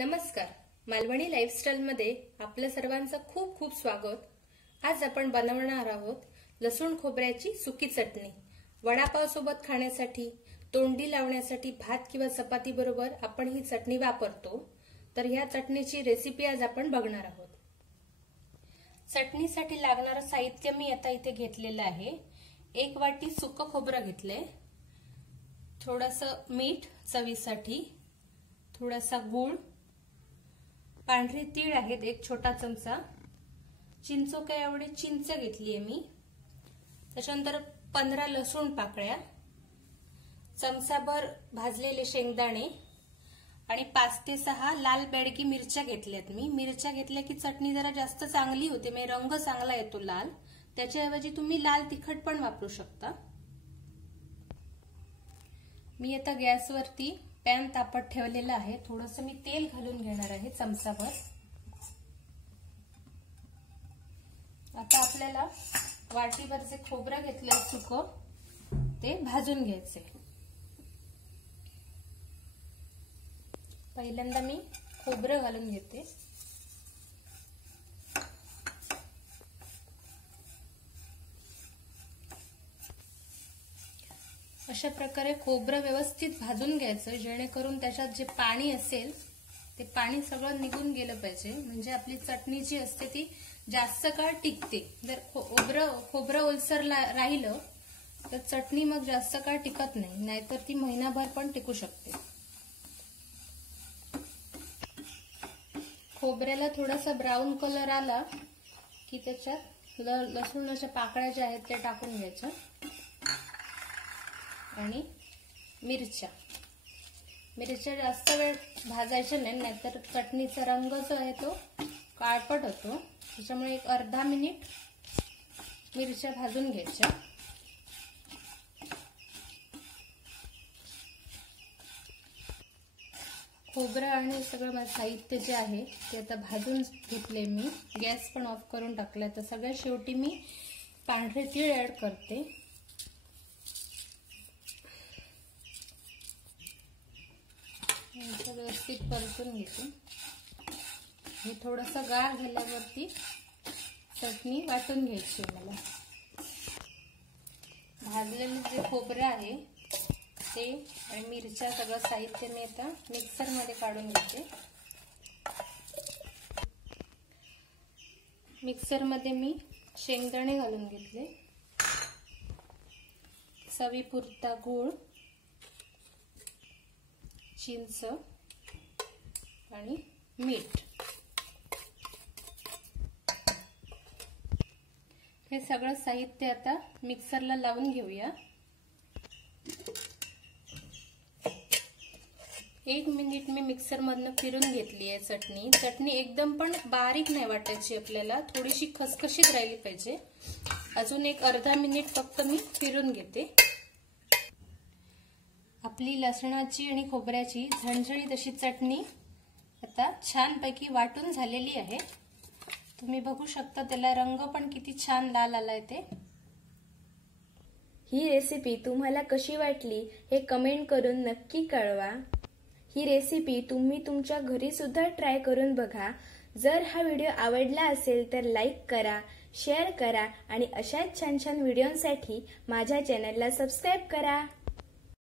नमस्कार, मालवणी लाईफस्टाईलमध्ये आपल्या सर्वांचं खूप खूप स्वागत। आज आपण बनवणार आहोत लसूण खोबऱ्याची सुकी चटणी। वडापाव सोबत खाण्यासाठी, तोंडी लावण्यासाठी भात किंवा चपाती बरोबर आपण ही चटणी वापरतो। तर ह्या चटणीची रेसिपी आज आपण बघणार आहोत। चटणीसाठी लागणारे साहित्य मी आता इथे घेतलेलं आहे। 1 वाटी सुकं खोबरं घेतलंय, थोडंसं मीठ चवीसाठी, थोडासा गूळ, पांढरी तीळ आहेत 1 छोटा चमचा, चिंचोक्या एवढी चिंच घेतली आहे मी, त्याच्यानंतर 15 लसूण पाकळ्या, चमचाभर भाजलेले शेंगदाणे आणि 5 ते 6 लाल बेडगी मिरच्या घेतल्यात मी। मिरच्या घेतल्या की चटणी जरा जास्त चांगली होते, म्हणजे रंग चांगला येतो लाल। त्याच्याऐवजी तुम्ही लाल तिखट पण वापरू शकता। मी आता गॅसवरती पॅन तापत ठेवलेला आहे। थोडंसं मी तेल घालून घेणार आहे चमचाभर। आता आपल्याला वाटीभर जे खोबरं घेतलंय सुकं ते भाजून घ्यायचे। पहिल्यांदा मी खोबरं घालून घेते। अशा प्रकारे खोबरं व्यवस्थित भाजून घ्यायचं, जेणेकरून त्याच्यात जे पाणी असेल ते पाणी सगळं निघून गेलं पाहिजे, म्हणजे आपली चटणी जी असते ती जास्त काळ टिकते। जर खोबरं ओलसर राहिलं तर चटणी मग जास्त काळ टिकत नाही, नाहीतर ती महिनाभर पण टिकू शकते। खोबऱ्याला थोडासा ब्राऊन कलर आला की त्याच्यात लसूणाच्या पाकळ्या ज्या आहेत त्या टाकून घ्यायच्या आणि मिरच्या जास्त वेळ भाजायच्या नाही, नाहीतर चटणीचा रंग जो आहे तो काळपट होतो। त्याच्यामुळे एक अर्धा मिनिट मिरच्या भाजून घ्यायच्या। खोबरं आणि सगळं साहित्य जे आहे ते आता भाजून घेतले मी। गॅस पण ऑफ करून टाकला। तर सगळ्यात शेवटी मी पांढरे तीळ ऍड करते। व्यवस्थित परतून घेते। हे थोडंसं गार झाल्यावरती चटणी वाटून घ्यायची मला। भाजलेले जे खोबरं आहे ते आणि मिरच्या सगळं साहित्य मी आता मिक्सर मध्ये काढून घेते। मिक्सर मध्ये मी शेंगदाणे घालून घेतले, चवीपुरता गूळ, चिंच आणि मीठ हे सगळं साहित्य आता मिक्सरला लावून घेऊया। 1 मिनिट मी मिक्सर मधनं फिरून घेतली आहे चटणी। चटणी एकदम पण बारीक नाही वाटायची आपल्याला, थोडीशी खसखशीत राहिली पाहिजे। अजून एक अर्धा मिनिट फक्त मी फिरून घेते। आपली लसणाची आणि खोबऱ्याची झणझणीत अशी चटणी आता छानपैकी वाटून झालेली आहे। तुम्ही बघू शकता त्याला रंग पण किती छान लाल आलाय ते। ही रेसिपी तुम्हाला कशी वाटली हे कमेंट करून नक्की कळवा। ही रेसिपी तुम्ही तुमच्या घरी सुद्धा ट्राय करून बघा। जर हा व्हिडिओ आवडला असेल तर लाईक करा, शेअर करा आणि अशाच छान छान व्हिडिओंसाठी माझ्या चॅनलला सबस्क्राईब करा।